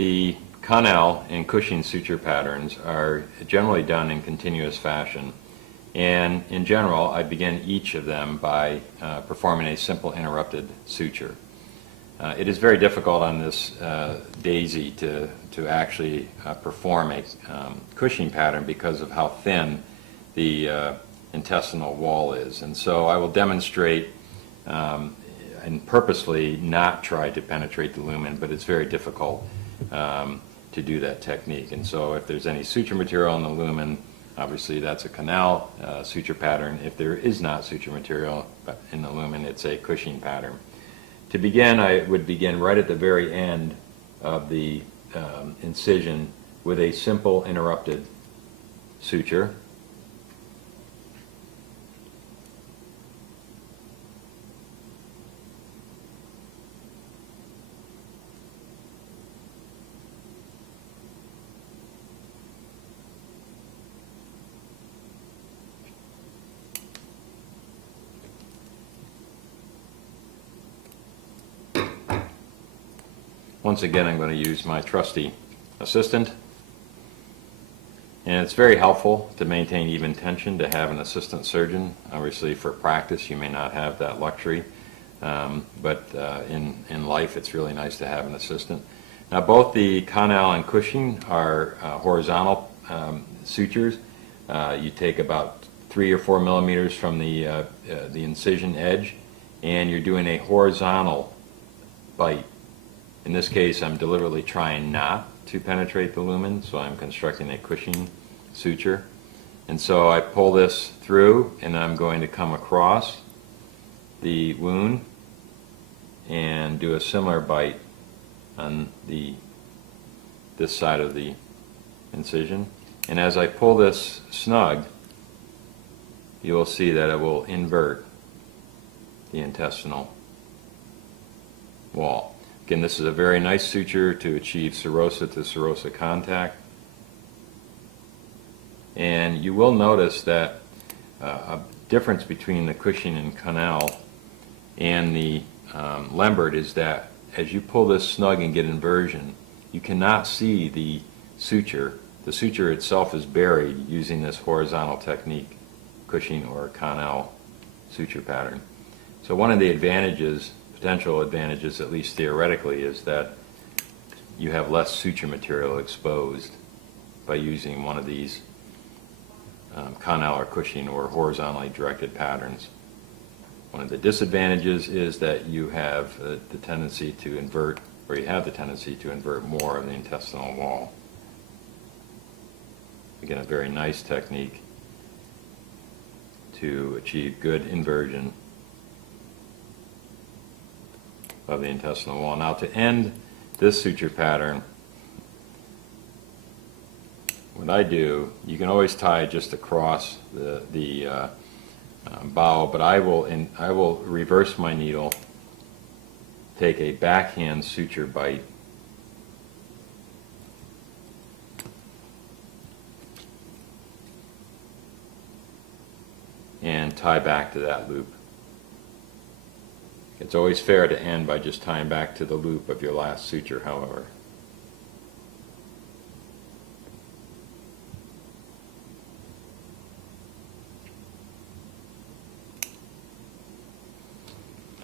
The Connell and Cushing suture patterns are generally done in continuous fashion, and in general I begin each of them by performing a simple interrupted suture. It is very difficult on this daisy to actually perform a Cushing pattern because of how thin the intestinal wall is, and so I will demonstrate and purposely not try to penetrate the lumen, but it's very difficult to do that technique. And so if there's any suture material in the lumen, obviously that's a Connell suture pattern. If there is not suture material in the lumen, it's a Cushing pattern. To begin, I would begin right at the very end of the incision with a simple interrupted suture. Once again, I'm going to use my trusty assistant, and it's very helpful to maintain even tension to have an assistant surgeon. Obviously for practice you may not have that luxury, but in life it's really nice to have an assistant. Now both the Connell and Cushing are horizontal sutures. You take about 3 or 4 millimeters from the incision edge, and you're doing a horizontal bite. In this case, I'm deliberately trying not to penetrate the lumen, so I'm constructing a Cushing suture. And so I pull this through, and I'm going to come across the wound and do a similar bite on this side of the incision. And as I pull this snug, you will see that it will invert the intestinal wall. Again, this is a very nice suture to achieve serosa to serosa contact. And you will notice that a difference between the Cushing and Connell and the Lembert is that as you pull this snug and get inversion, you cannot see the suture. The suture itself is buried using this horizontal technique, Cushing or Connell suture pattern. So one of the advantages, potential advantages, at least theoretically, is that you have less suture material exposed by using one of these Connell or Cushing or horizontally directed patterns. One of the disadvantages is that you have the tendency to invert, or you have the tendency to invert more of the intestinal wall. Again, a very nice technique to achieve good inversion of the intestinal wall. Now to end this suture pattern, what I do, you can always tie just across the bowel, but I will reverse my needle, take a backhand suture bite, and tie back to that loop. It's always fair to end by just tying back to the loop of your last suture, however.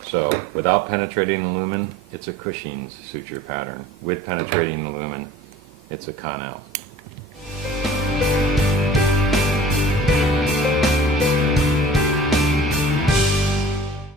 So, without penetrating the lumen, it's a Cushing suture pattern. With penetrating the lumen, it's a Connell.